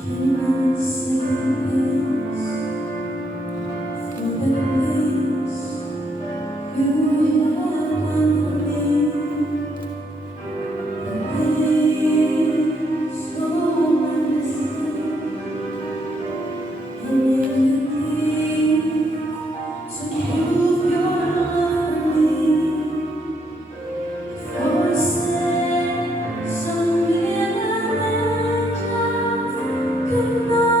Can I say this for the things you have done for me? The things no one deserves, and yet you give to prove your love for me. For said some little angels could not.